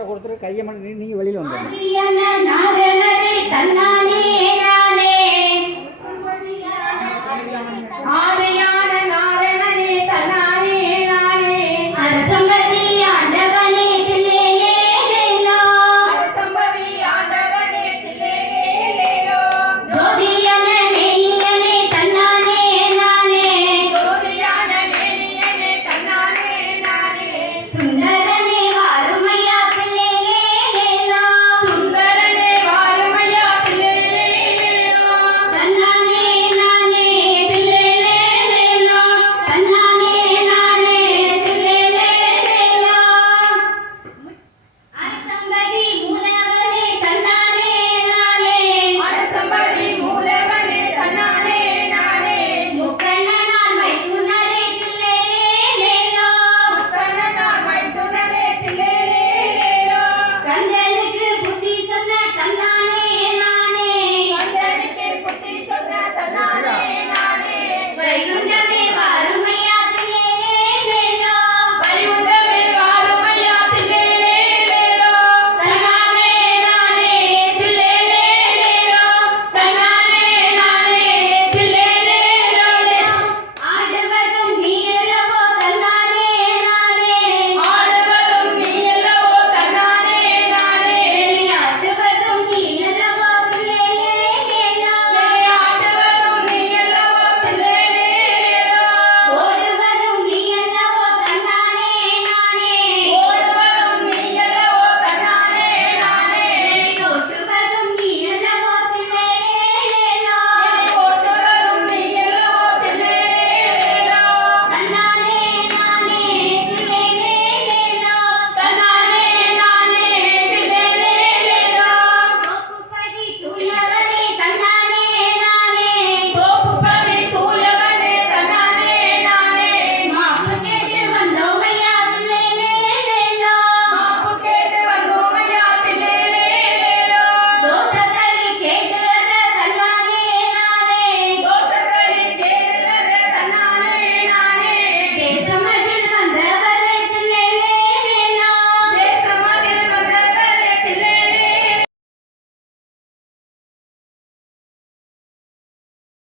கொட்டை கொடுத்துட்டு கையை மட்டும் நீங்கள் வெளியில் வந்துடணும்